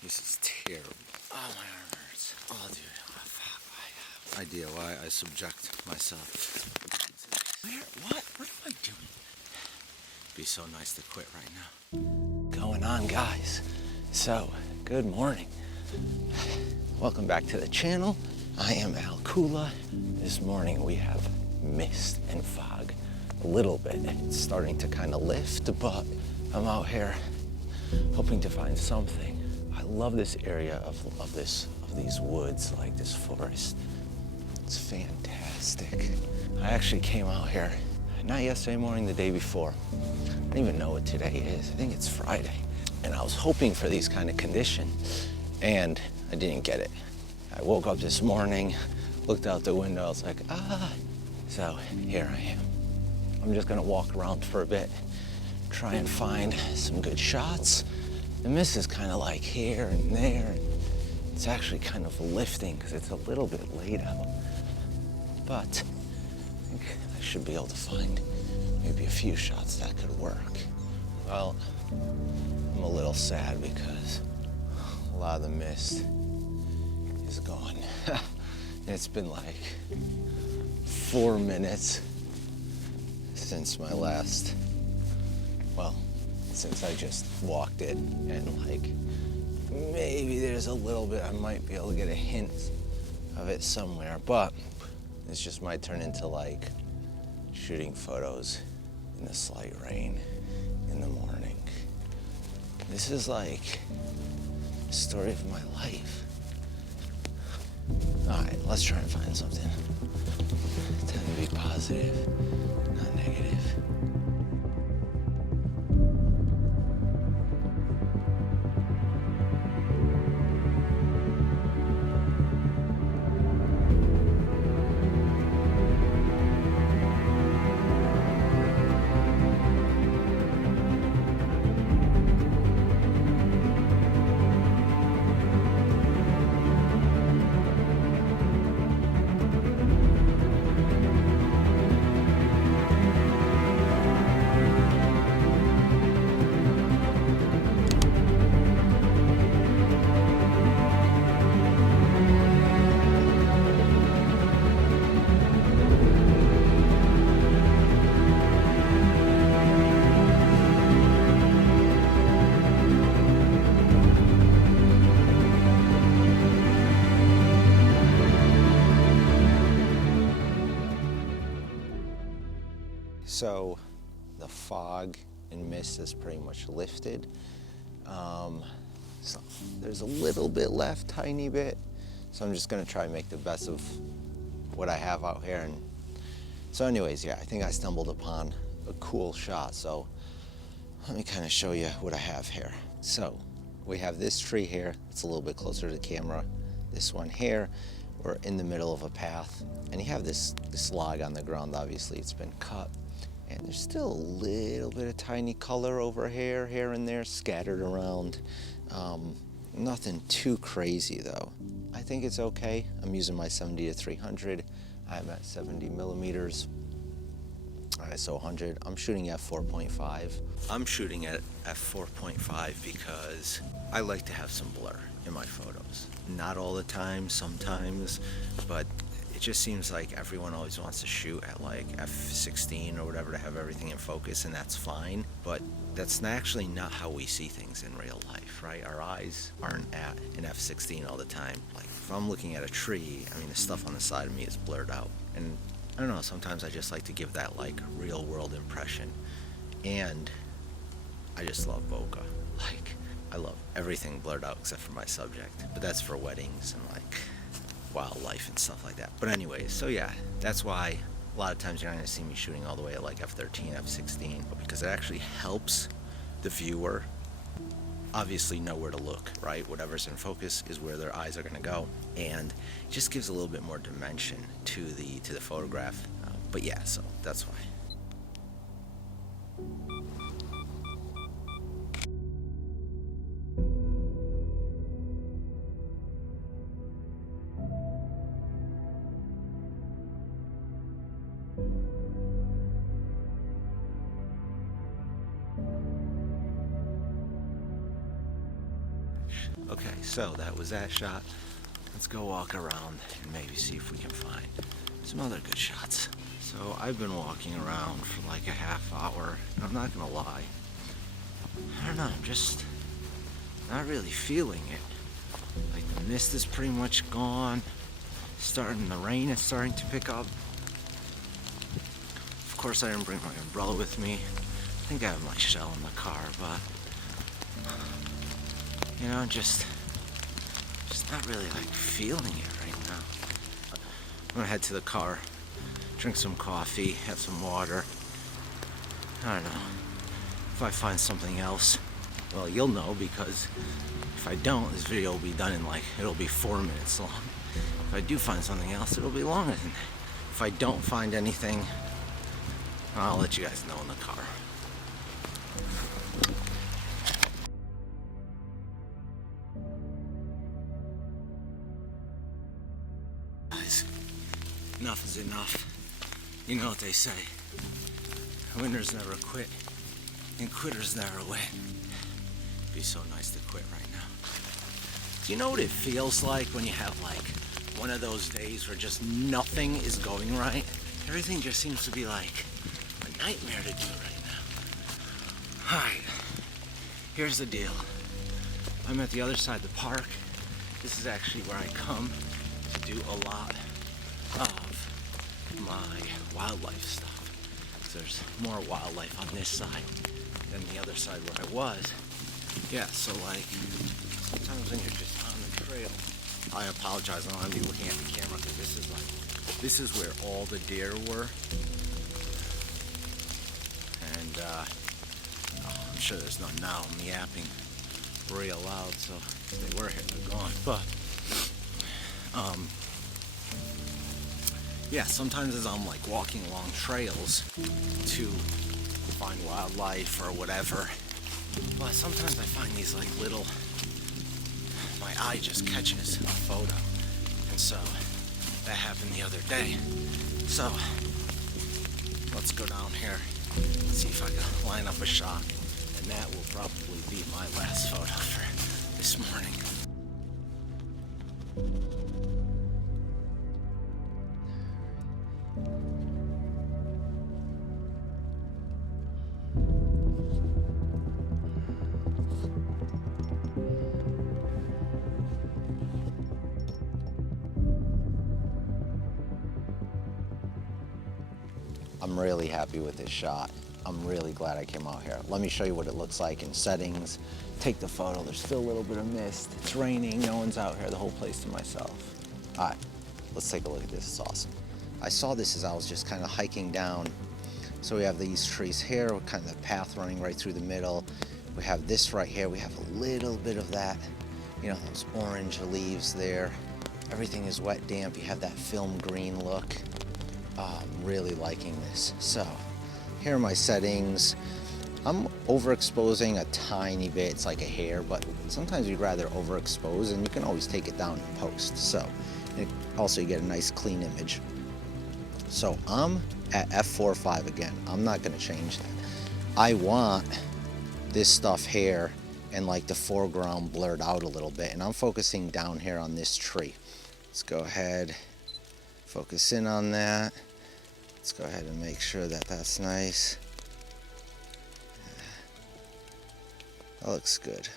This is terrible. Oh, my arm hurts. Oh, dude. Oh, fuck. I have idea why I subject myself. What am I doing? Be so nice to quit right now. Going on, guys. So, good morning. Welcome back to the channel. I am Al Kula. This morning we have mist and fog. A little bit. It's starting to kind of lift, but I'm out here hoping to find something. I love this area of these woods, like this forest. It's fantastic. I actually came out here, not yesterday morning, the day before. I don't even know what today is. I think it's Friday. And I was hoping for these kind of conditions, and I didn't get it. I woke up this morning, looked out the window, I was like, So here I am. I'm just gonna walk around for a bit, try and find some good shots. The mist is kind of like here and there. It's actually kind of lifting because it's a little bit late out. But I think I should be able to find maybe a few shots that could work. Well, I'm a little sad because a lot of the mist is gone. It's been like 4 minutes since my last, since I just walked it, and like maybe there's a little bit, I might be able to get a hint of it somewhere, but this just might turn into like shooting photos in the slight rain in the morning. This is like the story of my life. All right, let's try and find something. Tend to be positive, not negative. So the fog and mist is pretty much lifted. So there's a little bit left, tiny bit. So I'm just gonna try and make the best of what I have out here. And so anyways, yeah, I think I stumbled upon a cool shot. So let me kind of show you what I have here. So we have this tree here. It's a little bit closer to the camera. This one here, we're in the middle of a path. And you have this log on the ground. Obviously it's been cut. And there's still a little bit of tiny color over here and there, scattered around. Nothing too crazy though. I think it's okay. I'm using my 70 to 300. I'm at 70 millimeters. ISO 100. I'm shooting at 4.5. I'm shooting at 4.5 because I like to have some blur in my photos. Not all the time, sometimes, but it just seems like everyone always wants to shoot at like f/16 or whatever to have everything in focus, and that's fine, but that's actually not how we see things in real life, right? Our eyes aren't at an f/16 all the time. Like if I'm looking at a tree, I mean the stuff on the side of me is blurred out, and I don't know, sometimes I just like to give that like real world impression. And I just love bokeh. Like I love everything blurred out except for my subject, but that's for weddings and like wildlife and stuff like that. But anyways, so yeah, that's why a lot of times you're not gonna see me shooting all the way at like f/13, f/16, but because it actually helps the viewer obviously know where to look, right? Whatever's in focus is where their eyes are gonna go, and it just gives a little bit more dimension to the photograph. But yeah, so that's why. Okay, so that was that shot. Let's go walk around and maybe see if we can find some other good shots. So I've been walking around for like a half hour, and I'm not gonna lie, I don't know, I'm just not really feeling it. Like the mist is pretty much gone. The rain is starting to pick up. Of course I didn't bring my umbrella with me. I think I have my shell in the car, but you know, just not really like feeling it right now. I'm gonna head to the car, drink some coffee, have some water. I don't know. If I find something else, well, you'll know, because if I don't, this video will be done in it'll be 4 minutes long. If I do find something else, it'll be longer than that. If I don't find anything, I'll let you guys know in the car. Guys, enough is enough. You know what they say. Winners never quit, and quitters never win. It'd be so nice to quit right now. Do you know what it feels like when you have one of those days where just nothing is going right? Everything just seems to be like a nightmare to do right now. Alright, here's the deal. I'm at the other side of the park. This is actually where I come to do a lot of my wildlife stuff. So there's more wildlife on this side than the other side where I was. Yeah, so sometimes when you're just on the trail, I apologize, I don't want to be looking at the camera because this is where all the deer were. And I'm sure there's none now. I'm yapping real loud, so if they were here, they're gone. But yeah, sometimes as I'm walking along trails to find wildlife or whatever, but sometimes I find these little, my eye just catches a photo, and so that happened the other day. So let's go down here and see if I can line up a shot, and that will probably be my last photo for this morning. I'm really happy with this shot. I'm really glad I came out here. Let me show you what it looks like in settings. Take the photo. There's still a little bit of mist. It's raining. No one's out here. The whole place to myself. All right, let's take a look at this. It's awesome. I saw this as I was just kind of hiking down. So we have these trees here, kind of the path running right through the middle. We have this right here. We have a little bit of that, you know, those orange leaves there. Everything is wet, damp. You have that film green look. I'm really liking this. So here are my settings. I'm overexposing a tiny bit. It's like a hair, but sometimes you'd rather overexpose, and you can always take it down in post. So also you get a nice clean image. So I'm at f4.5 again. I'm not gonna change that. I want this stuff here and the foreground blurred out a little bit, and I'm focusing down here on this tree. Let's go ahead, focus in on that. Let's go ahead and make sure that that's nice. That looks good.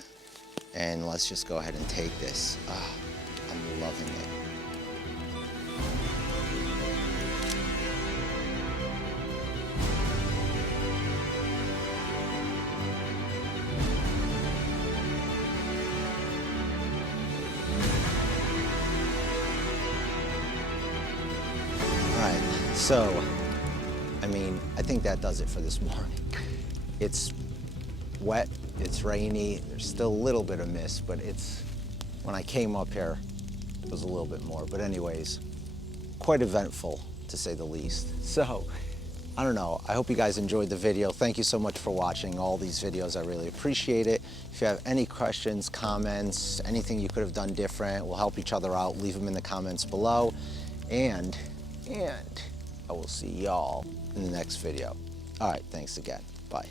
And let's just go ahead and take this. I'm loving it. All right, so I think that does it for this morning. It's wet, it's rainy, there's still a little bit of mist, but when I came up here, it was a little bit more. But anyways, quite eventful to say the least. So, I don't know, I hope you guys enjoyed the video. Thank you so much for watching all these videos, I really appreciate it. If you have any questions, comments, anything you could have done different, we'll help each other out, leave them in the comments below. And I will see y'all in the next video. All right, thanks again. Bye.